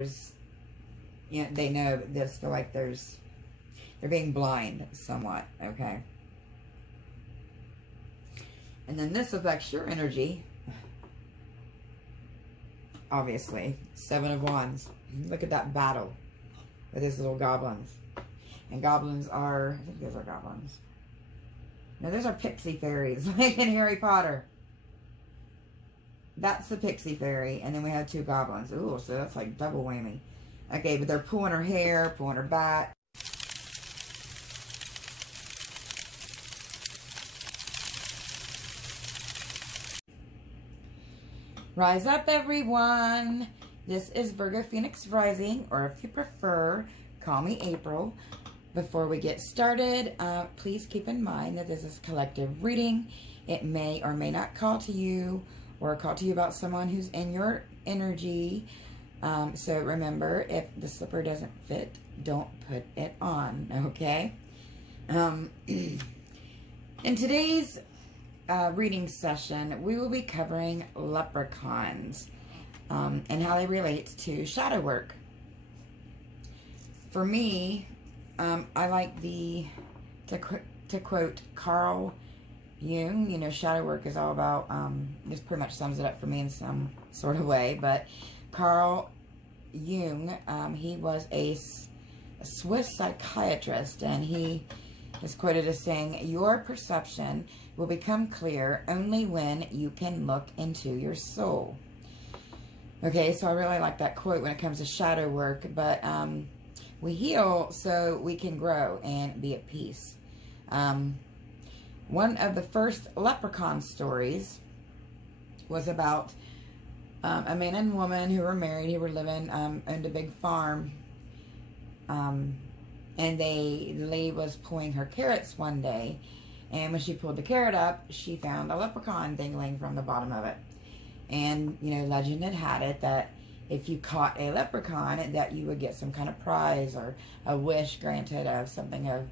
you know, they know, they feel like they're being blind somewhat, okay? And then this affects your energy. Obviously, 7 of Wands. Look at that battle with these little goblins. And goblins are, I think those are goblins. No, those are pixie fairies, like in Harry Potter. That's the pixie fairy. And then we have 2 goblins. Ooh, so that's like double whammy. Okay, but they're pulling her hair, pulling her back. Rise up, everyone. This is Virgo Phoenix Rising, or if you prefer, call me April. Before we get started, please keep in mind that this is collective reading. It may or may not call to you, or call to you about someone who's in your energy. So remember, if the slipper doesn't fit, don't put it on, okay? In today's reading session, we will be covering leprechauns and how they relate to shadow work. For me, I like to quote Carl Jung, you know, shadow work is all about, this pretty much sums it up for me in some sort of way, but Carl Jung, he was a Swiss psychiatrist, and he is quoted as saying, "Your perception will become clear only when you can look into your soul." Okay, so I really like that quote when it comes to shadow work, but we heal so we can grow and be at peace. One of the first leprechaun stories was about a man and woman who were married, who were living, owned a big farm, and the lady was pulling her carrots one day, and when she pulled the carrot up, she found a leprechaun dangling from the bottom of it. And, you know, legend had it that if you caught a leprechaun, that you would get some kind of prize or a wish granted of something of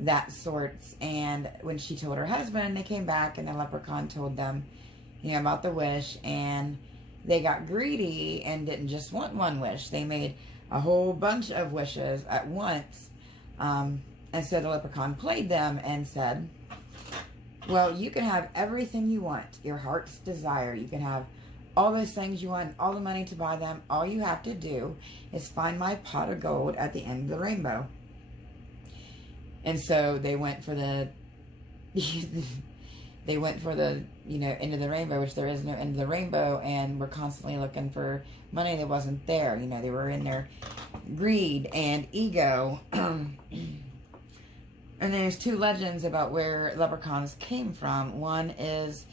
that sort. And when she told her husband, they came back and the leprechaun told them, you know, about the wish, and they got greedy and didn't just want one wish. They made a whole bunch of wishes at once. And so the leprechaun played them and said, well, you can have everything you want, your heart's desire. You can have all those things you want, all the money to buy them. All you have to do is find my pot of gold at the end of the rainbow. And so they went for the, you know, end of the rainbow, which there is no end of the rainbow, and were constantly looking for money that wasn't there. You know, they were in their greed and ego. And there's 2 legends about where leprechauns came from. One is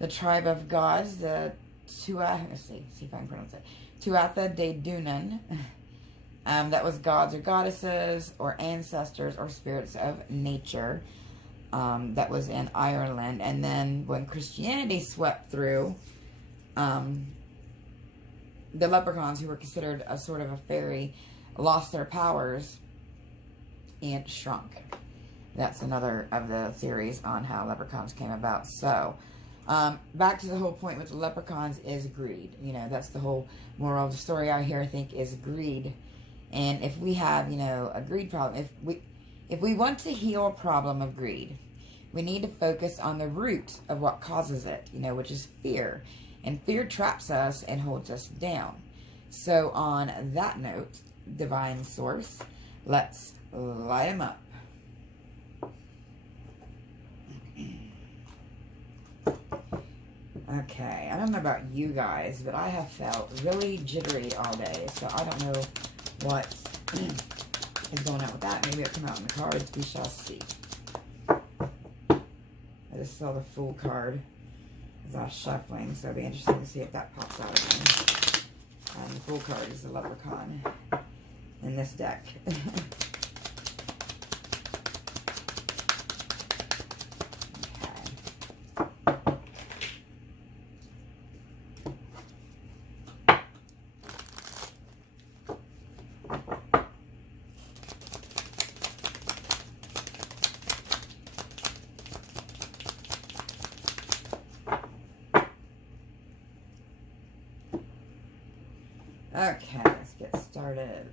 the tribe of gods, the let's see if I can pronounce it, Tuatha De Danann. That was gods or goddesses or ancestors or spirits of nature. That was in Ireland. And then when Christianity swept through, the leprechauns, who were considered a sort of a fairy, lost their powers and shrunk. That's another of the theories on how leprechauns came about. So, back to the whole point with the leprechauns is greed. You know, that's the whole moral of the story out here, I think, is greed. And if we have, you know, a greed problem, if we want to heal a problem of greed, we need to focus on the root of what causes it, you know, which is fear. And fear traps us and holds us down. So on that note, divine source, let's light them up. Okay, I don't know about you guys, but I have felt really jittery all day, so I don't know what is going on with that. Maybe it'll come out in the cards. We shall see. I just saw the Fool card as I was shuffling, so it'll be interesting to see if that pops out again. And the Fool card is the leprechaun in this deck. Okay, let's get started.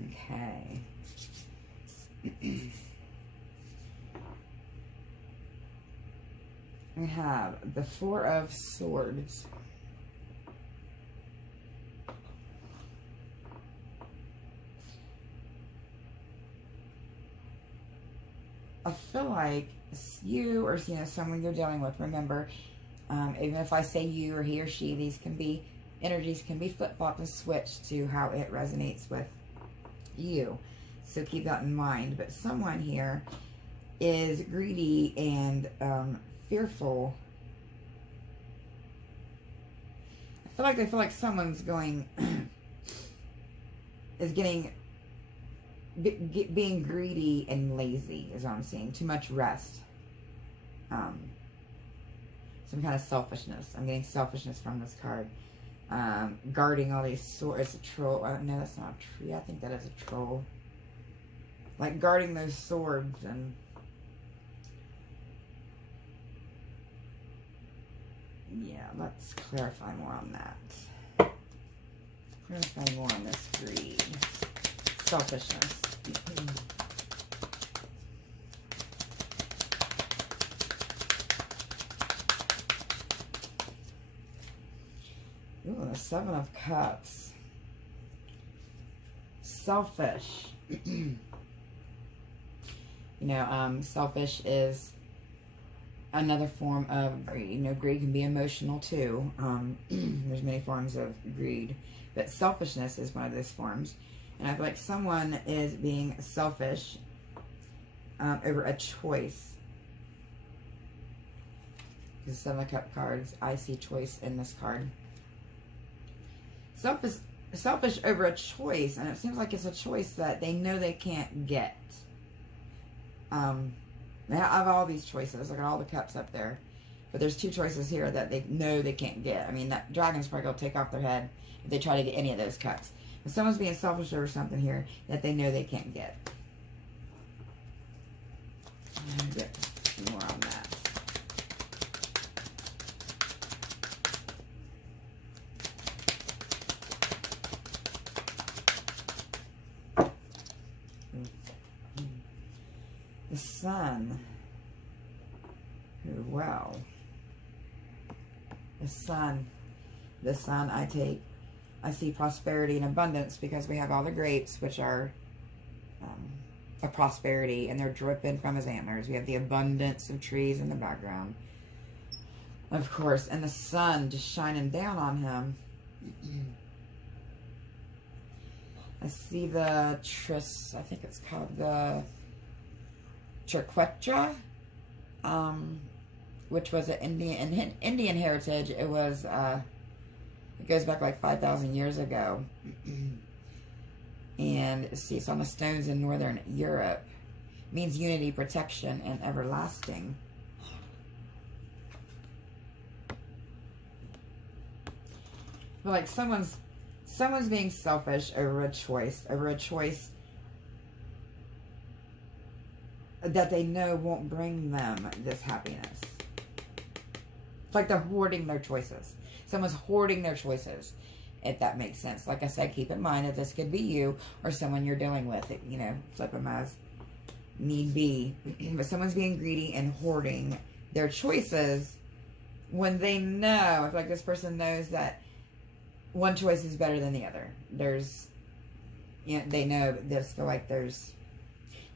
Okay. We have the Four of Swords. I feel like you or someone you're dealing with, remember, even if I say you or he or she, these can be, energies can be flip-flopped and switched to how it resonates with you. So keep that in mind. But someone here is greedy and fearful. I feel like someone's going, is getting, being greedy and lazy is what I'm seeing. Too much rest. Some kind of selfishness. I'm getting selfishness from this card. Guarding all these swords. It's a troll. No, that's not a tree. I think that is a troll. Like guarding those swords and... Yeah, let's clarify more on that. Clarify more on this greed. Selfishness. Ooh, the Seven of Cups. Selfish. Selfish is another form of greed. Greed can be emotional too. There's many forms of greed, but selfishness is one of those forms. And I feel like someone is being selfish over a choice. Because Seven of Cup cards, I see choice in this card. Selfish over a choice, and it seems like it's a choice that they know they can't get. They have all these choices. Look at all the cups up there. But there's two choices here that they know they can't get. I mean, that dragon's probably going to take off their head if they try to get any of those cups. But someone's being selfish over something here that they know they can't get. I'll get more on that. The Sun. Well, the Sun. The Sun, I see prosperity and abundance because we have all the grapes, which are a prosperity, and they're dripping from his antlers. We have the abundance of trees in the background, of course, and the sun just shining down on him. I see the I think it's called the Triquetra, which was an Indian heritage. It was, it goes back like 5,000 years ago. And see, it's on the stones in Northern Europe. It means unity, protection, and everlasting. But like someone's being selfish over a choice that they know won't bring them this happiness. It's like they're hoarding their choices. Someone's hoarding their choices, if that makes sense. Like I said, keep in mind that this could be you or someone you're dealing with. Flip them as need be. But someone's being greedy and hoarding their choices when they know, I feel like this person knows that one choice is better than the other. They know, they feel like they're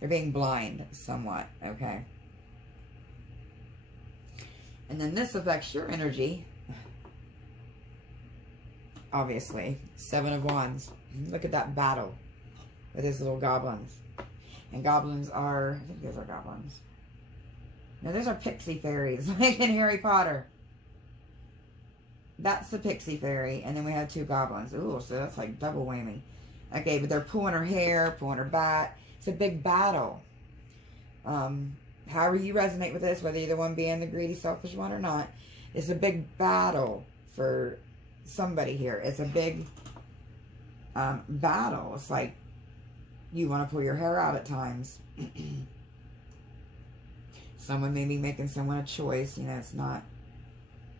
being blind somewhat, okay? And then this affects your energy. Obviously, Seven of Wands. Look at that battle with these little goblins. And goblins are, I think those are goblins. No, those are pixie fairies, like in Harry Potter. That's the pixie fairy, and then we have two goblins. Ooh, so that's like double whammy. Okay, but they're pulling her hair, pulling her back. It's a big battle. However you resonate with this, whether you're the one being the greedy, selfish one or not, it's a big battle for somebody here. It's a big battle. It's like you want to pull your hair out at times. Someone may be making someone a choice. You know, it's not...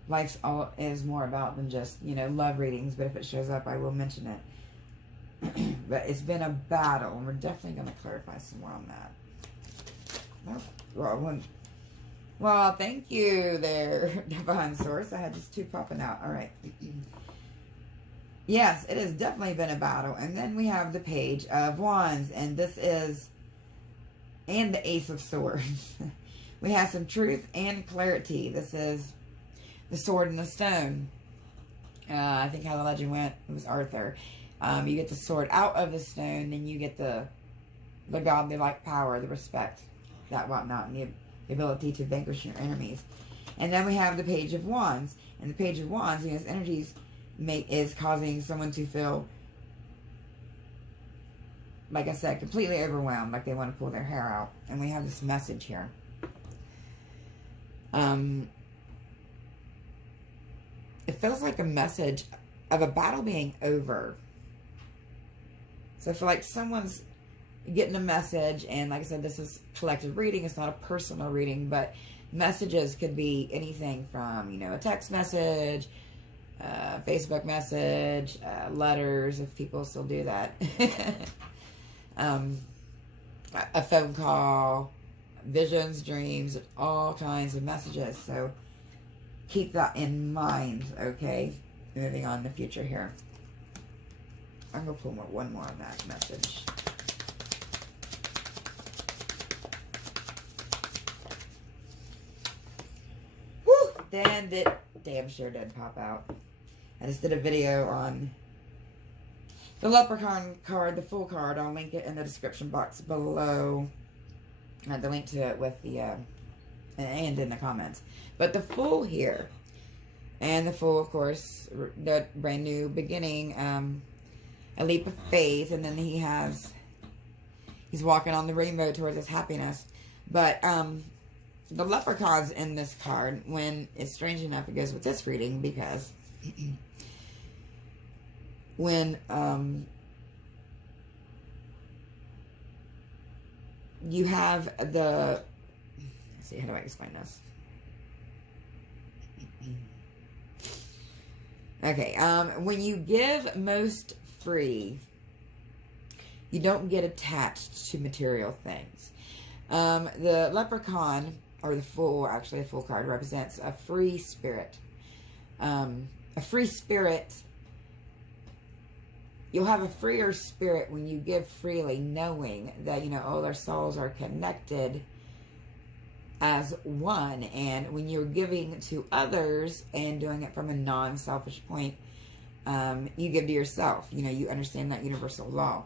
Life's all is more about than just, you know, love readings. But if it shows up, I will mention it. But it's been a battle, and we're definitely going to clarify some more on that. Well, thank you there, Divine Source. I had just two popping out. All right. Yes, it has definitely been a battle. And then we have the Page of Wands, and this is, and the Ace of Swords. We have some truth and clarity. This is the Sword and the Stone. I think how the legend went, it was Arthur. You get the sword out of the stone, then you get the godly-like power, the respect, that whatnot, and the ability to vanquish your enemies. And then we have the Page of Wands. And the Page of Wands, you know, energies is causing someone to feel, like I said, completely overwhelmed, like they want to pull their hair out. And we have this message here. It feels like a message of a battle being over. So I feel like someone's getting a message, and like I said, this is collective reading. It's not a personal reading, but messages could be anything from, you know, a text message, Facebook message, letters, if people still do that, a phone call, visions, dreams, all kinds of messages. So keep that in mind, okay? Moving on in the future here. I'm going to pull one more on that message. Woo! Then it damn sure did pop out. I just did a video on the Leprechaun card, the full card. I'll link it in the description box below. I had the link to it with the, and in the comments. But the full here, and the full, of course, the brand new beginning, a leap of faith, and then he's walking on the rainbow towards his happiness. But the leprechauns in this card, when it's strange enough, it goes with this reading, because when you have the, let's see, how do I explain this? Okay, when you give most free, you don't get attached to material things. The leprechaun, or the fool, actually the fool card, represents a free spirit. A free spirit, you'll have a freer spirit when you give freely, knowing that, you know, all our souls are connected as one. And when you're giving to others and doing it from a non-selfish point, you give to yourself. You know, you understand that universal law.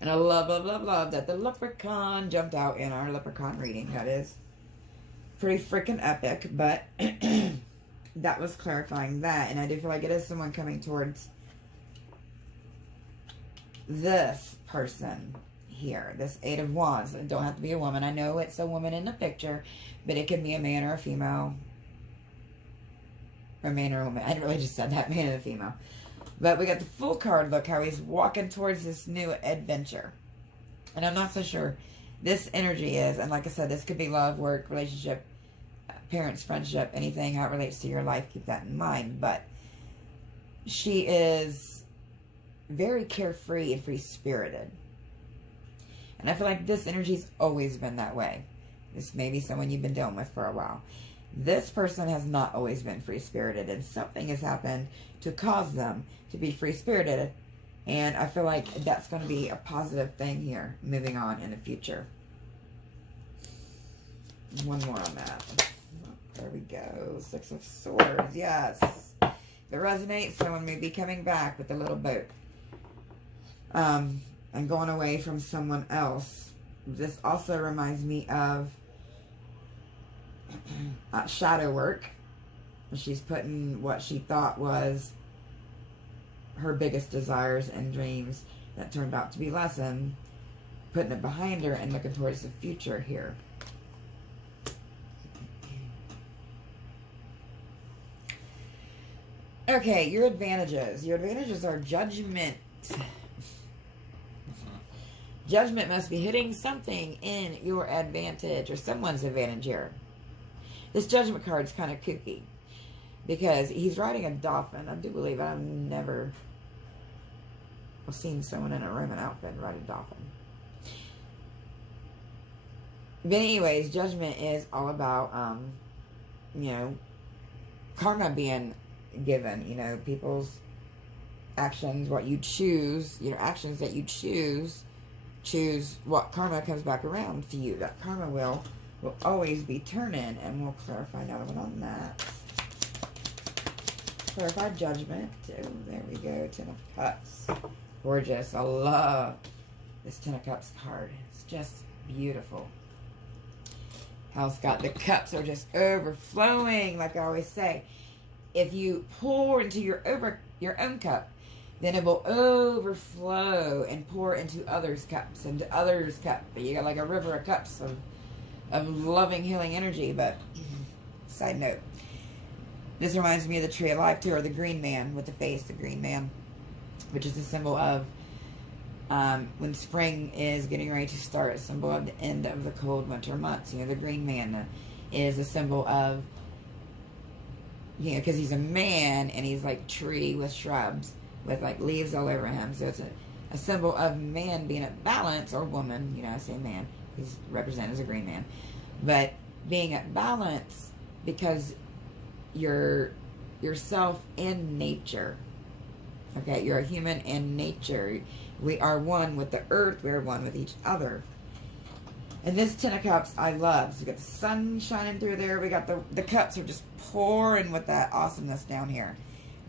And I love that the leprechaun jumped out in our leprechaun reading. That is pretty freaking epic, but that was clarifying that. And I do feel like it is someone coming towards this person here, this Eight of Wands. It don't have to be a woman. I know it's a woman in the picture, but it could be a man or a female. Or a man or a woman. I really just said that, man and a female. But we got the full card. Look how he's walking towards this new adventure. And I'm not so sure this energy is. And like I said, this could be love, work, relationship, parents, friendship, anything, how it relates to your life. Keep that in mind. But she is very carefree and free-spirited. And I feel like this energy's always been that way. This may be someone you've been dealing with for a while. This person has not always been free-spirited, and something has happened to cause them to be free-spirited. And I feel like that's going to be a positive thing here, moving on in the future. One more on that. There we go. Six of Swords. Yes. If it resonates, someone may be coming back with a little boat. And going away from someone else. This also reminds me of shadow work. She's putting what she thought was her biggest desires and dreams that turned out to be lesson, putting it behind her and looking towards the future here. Okay, your advantages. Your advantages are judgment. Judgment must be hitting something in your advantage or someone's advantage here. This Judgment card is kind of kooky because he's riding a dolphin. I do believe I've never seen someone in a Roman outfit ride a dolphin. But anyways, judgment is all about, you know, karma being given. You know, people's actions, what you choose, your actions that you choose what karma comes back around to you. That karma will always be turning, and we'll clarify another one on that. Clarify judgment. Oh, there we go. 10 of Cups. Gorgeous. I love this 10 of Cups card. It's just beautiful. How it's got the cups are just overflowing, like I always say. If you pour into your own cup, then it will overflow and pour into others' cups, into others' cup. You got like a river of cups of loving, healing energy. But side note, this reminds me of the Tree of Life too, or the green man with the face, the green man, which is a symbol of when spring is getting ready to start, a symbol of the end of the cold winter months. You know, the green man is a symbol of, you know, because he's a man and he's like tree with shrubs with like leaves all over him. So it's a symbol of man being at balance, or woman, you know, I say man, he's represented as a green man, but being at balance because you're yourself in nature. Okay, you're a human in nature. We are one with the earth. We are one with each other. And this 10 of Cups I love. So we got the sun shining through there. We got the cups are just pouring with that awesomeness down here.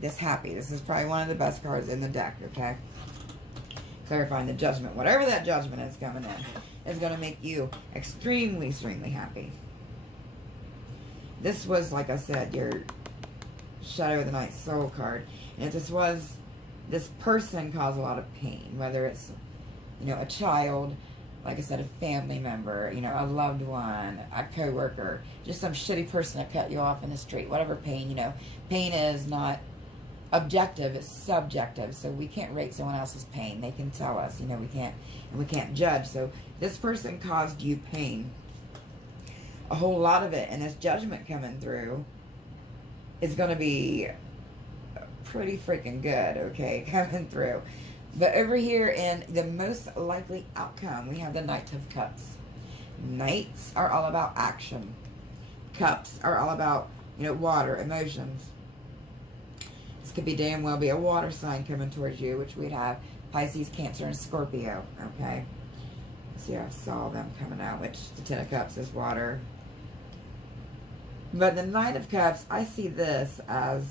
This happy. This is probably one of the best cards in the deck, okay? Clarifying the judgment. Whatever that judgment is coming in is going to make you extremely, extremely happy. This was, like I said, your Shadow of the Night Soul card. And if this person caused a lot of pain, whether it's, you know, a child, like I said, a family member, you know, a loved one, a co-worker, just some shitty person that cut you off in the street, whatever pain, you know. Pain is not objective, it's subjective, so we can't rate someone else's pain. They can tell us, you know, we can't judge. So this person caused you pain, a whole lot of it, and this judgment coming through is going to be pretty freaking good, okay, coming through. But over here in the most likely outcome, we have the Knight of Cups. Knights are all about action. Cups are all about, you know, water, emotions. This could be damn well be a water sign coming towards you, which we'd have Pisces, Cancer, and Scorpio, okay? See, I saw them coming out, which the 10 of Cups is water. But the Knight of Cups, I see this as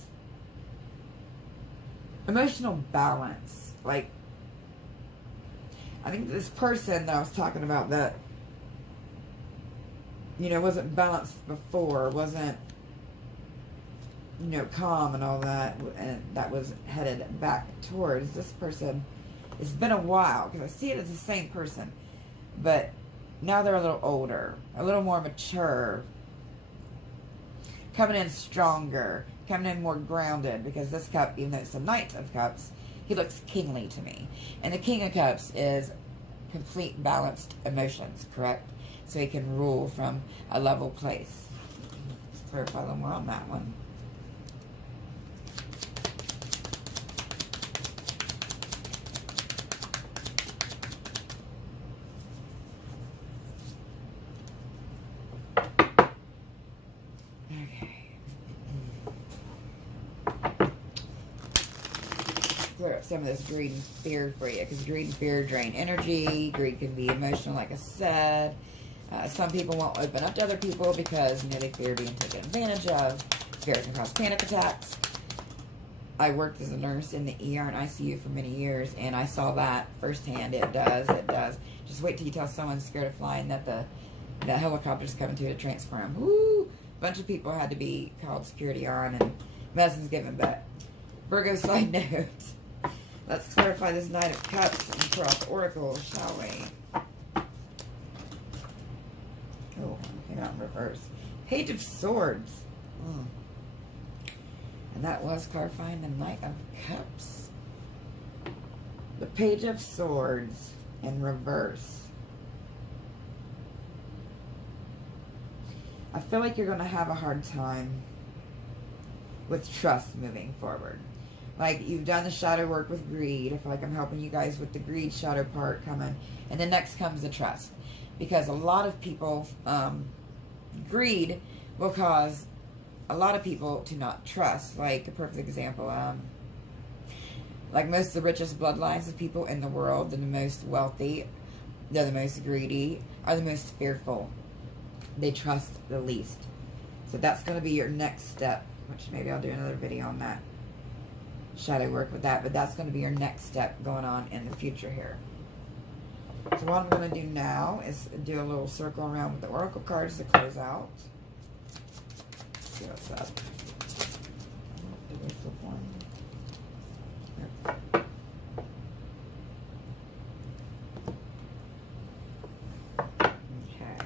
emotional balance. Like, I think this person that I was talking about that, you know, wasn't balanced before, wasn't, you know, calm and all that, and that was headed back towards this person. It's been a while, because I see it as the same person, but now they're a little older, a little more mature, coming in stronger, coming in more grounded, because this cup, even though it's the Knight of Cups, he looks kingly to me. And the King of Cups is complete balanced emotions, correct? So he can rule from a level place. Let's clarify a little more on that one. Clear up some of this greed and fear for you, because greed and fear drain energy. Greed can be emotional, like I said. Some people won't open up to other people because, you know, they fear being taken advantage of. Fear can cause panic attacks. I worked as a nurse in the ER and ICU for many years, and I saw that firsthand. It does. Just wait till you tell someone scared of flying that the helicopter's coming to transfer them. Woo! A bunch of people had to be called security on and medicines given. But Virgo side note. Let's clarify this Knight of Cups and throw out the Oracle, shall we? Oh, came out in reverse. Page of Swords. And that was clarifying the Knight of Cups. The Page of Swords. in reverse. I feel like you're going to have a hard time with trust moving forward. Like, you've done the shadow work with greed. I feel like I'm helping you guys with the greed shadow part coming. And then next comes the trust. Because a lot of people, greed will cause a lot of people to not trust. Like, a perfect example, like most of the richest bloodlines of people in the world, they're the most wealthy, they're the most greedy, are the most fearful. They trust the least. So that's going to be your next step, which maybe I'll do another video on that. Shadow work with that, but that's going to be your next step going on in the future here. So what I'm going to do now is do a little circle around with the oracle cards to close out. Let's see what's up. Did we flip one? Nope. Okay.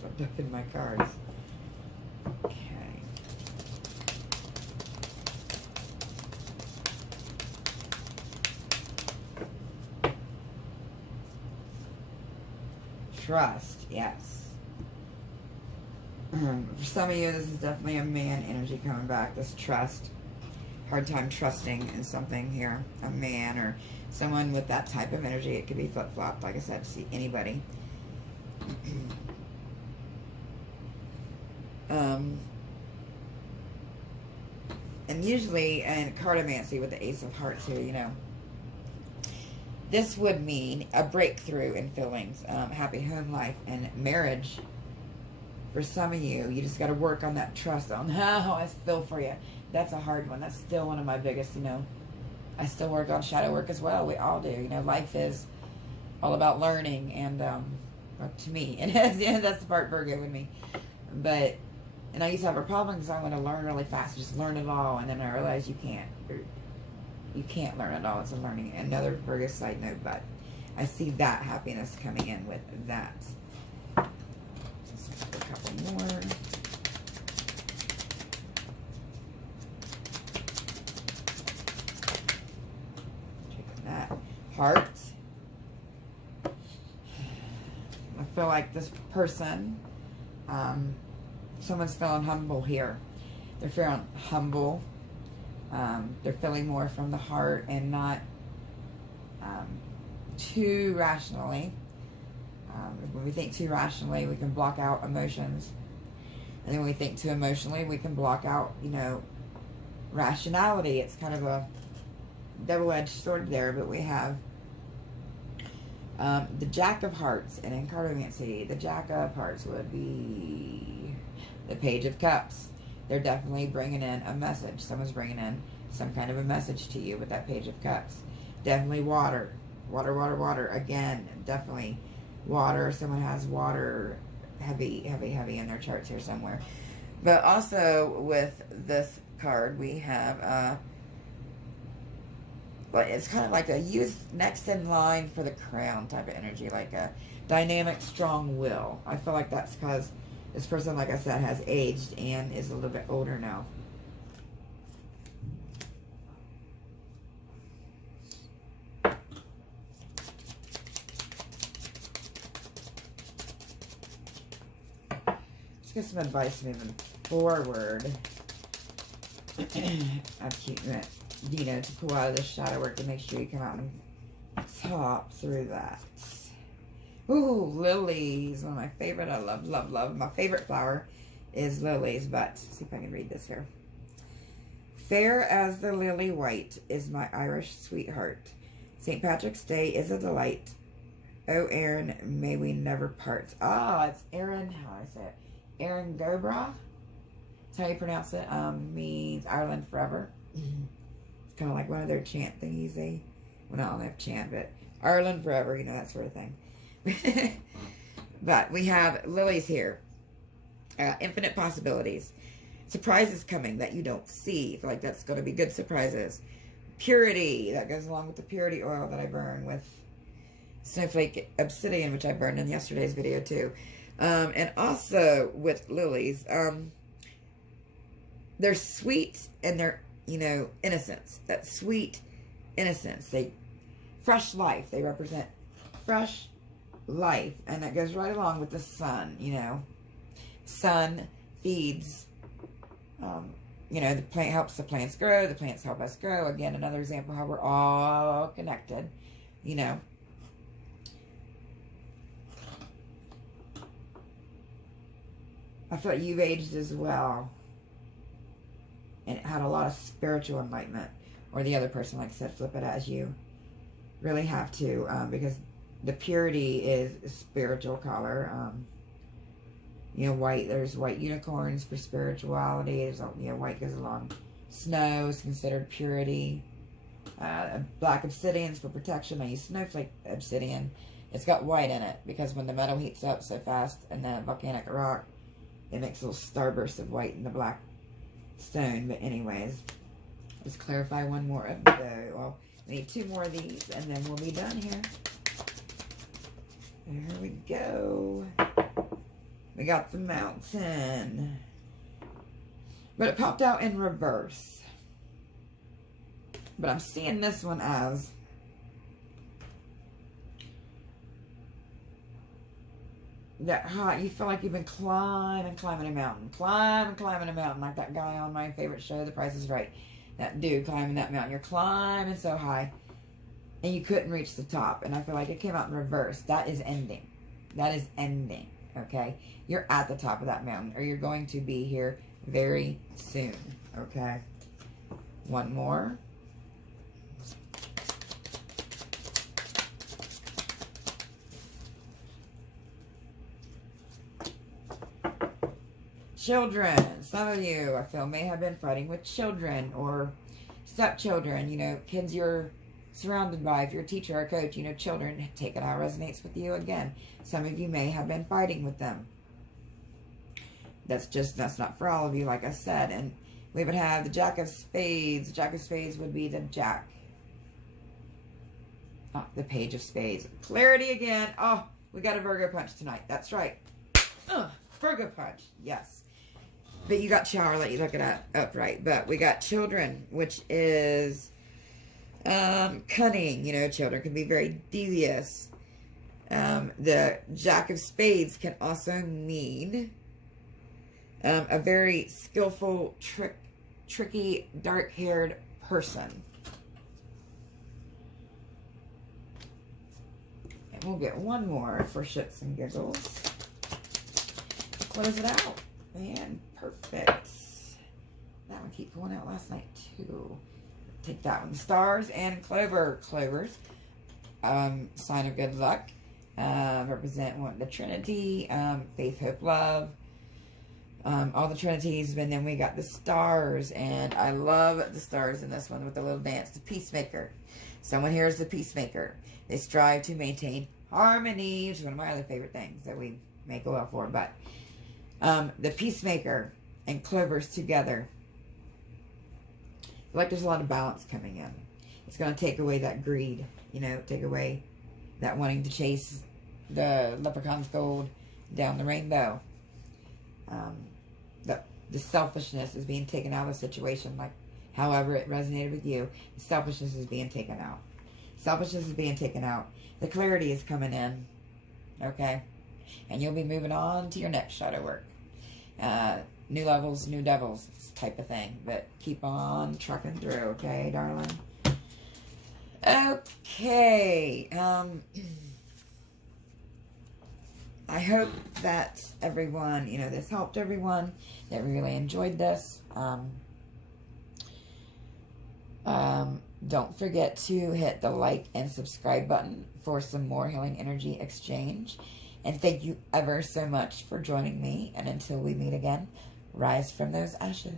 Flipped up in my cards. Okay. Trust, yes. For some of you, this is definitely a man energy coming back. This trust. Hard time trusting in something here. A man or someone with that type of energy. It could be flip-flopped, like I said, to see anybody. And usually in cartomancy with the Ace of Hearts here, you know, this would mean a breakthrough in feelings, happy home life, and marriage. For some of you, you just got to work on that trust, on how I feel for you. That's a hard one. That's still one of my biggest, you know. I still work on shadow work as well. We all do. You know, life is all about learning, and to me, and that's the part Virgo with me. But, and I used to have a problem because I want to learn really fast, just learn it all, and then I realized you can't. You can't learn it all. It's a learning. Another Virgo side note, but I see that happiness coming in with that. Just a couple more. Check that. Heart. I feel like this person, someone's feeling humble here. They're feeling humble. They're feeling more from the heart and not too rationally. When we think too rationally, we can block out emotions. And then when we think too emotionally, we can block out, you know, rationality. It's kind of a double-edged sword there, but we have the Jack of Hearts. And in cartomancy, the Jack of Hearts would be the Page of Cups. They're definitely bringing in a message. Someone's bringing in some kind of a message to you with that Page of Cups. Definitely water. Water, water, water. Again, definitely water. Someone has water heavy, heavy, heavy in their charts here somewhere. But also with this card, we have, well, it's kind of like a youth next in line for the crown type of energy. Like a dynamic, strong will. I feel like that's because this person, like I said, has aged and is a little bit older now. Let's get some advice moving forward. I'm keeping it, you know, to pull out of this shadow work to make sure you come out and top through that. Ooh, lilies. One of my favorite. I love, love, love. My favorite flower is lilies, but let's see if I can read this here. Fair as the lily white is my Irish sweetheart. St. Patrick's Day is a delight. Oh, Erin, may we never part. Ah, it's Erin, how do I say it? Erin Gobra. That's how you pronounce it. Means Ireland forever. It's kind of like one of their chant thingies. Well, I don't know if chant, but Ireland forever, you know, that sort of thing. But we have lilies here. Infinite possibilities. Surprises coming that you don't see. I feel like that's going to be good surprises. Purity. That goes along with the purity oil that I burn with snowflake obsidian, which I burned in yesterday's video too. And also with lilies, they're sweet and they're, you know, innocence. That sweet innocence. Fresh life. They represent fresh life. And that goes right along with the sun, you know. Sun feeds, you know, the plant helps the plants grow. The plants help us grow. Again, another example how we're all connected, you know. I feel like you've aged as well. And had a lot of spiritual enlightenment. Or the other person, like I said, flip it as you really have to. Because the purity is a spiritual color. You know, white, there's white unicorns for spirituality. There's, you know, white goes along. Snow is considered purity. Black obsidian's for protection. I use snowflake obsidian. It's got white in it because when the metal heats up so fast and the volcanic rock, it makes little starbursts of white in the black stone. But anyways, let's clarify one more of those. Well, we need 2 more of these and then we'll be done here. There we go. We got the mountain. But it popped out in reverse. But I'm seeing this one as that hot. You feel like you've been climbing a mountain. Climbing a mountain. Like that guy on my favorite show, The Price is Right. That dude climbing that mountain. You're climbing so high. And you couldn't reach the top. And I feel like it came out in reverse. That is ending. That is ending. Okay? You're at the top of that mountain. Or you're going to be here very soon. Okay? One more. Children. Some of you, I feel, may have been fighting with children or stepchildren. You know, kids you're surrounded by. If you're a teacher or a coach, you know, children, take it how it resonates with you again. Some of you may have been fighting with them. That's not for all of you, like I said. And we would have the Jack of Spades. The Jack of Spades would be the Jack. Oh, the Page of Spades. Clarity again. Oh, we got a Virgo punch tonight. That's right. Virgo punch. Yes. But you got Shower, let you look it up right. But we got Children, which is cunning. You know, children can be very devious. The Jack of Spades can also mean a very skillful, tricky, dark-haired person. And we'll get one more for shits and giggles. Close it out. Man, perfect. That one keep going out last night too. Take that one. Stars and clover. Clovers. Sign of good luck. Represent the Trinity. Faith, hope, love. All the Trinities. And then we got the stars. And I love the stars in this one with the little dance. The Peacemaker. Someone here is the Peacemaker. They strive to maintain harmony, which is one of my other favorite things that we make a well for. But the Peacemaker and clovers together. I feel like there's a lot of balance coming in. It's going to take away that greed, you know, take away that wanting to chase the leprechaun's gold down the rainbow. The selfishness is being taken out of the situation, like however it resonated with you. The selfishness is being taken out. Selfishness is being taken out. The clarity is coming in, okay? And you'll be moving on to your next shadow work. New levels, new devils type of thing. But keep on trucking through, okay, darling? Okay. I hope that everyone, you know, this helped everyone. That we really enjoyed this. Don't forget to hit the like and subscribe button for some more Healing Energy Exchange. And thank you ever so much for joining me. And until we meet again, rise from those ashes.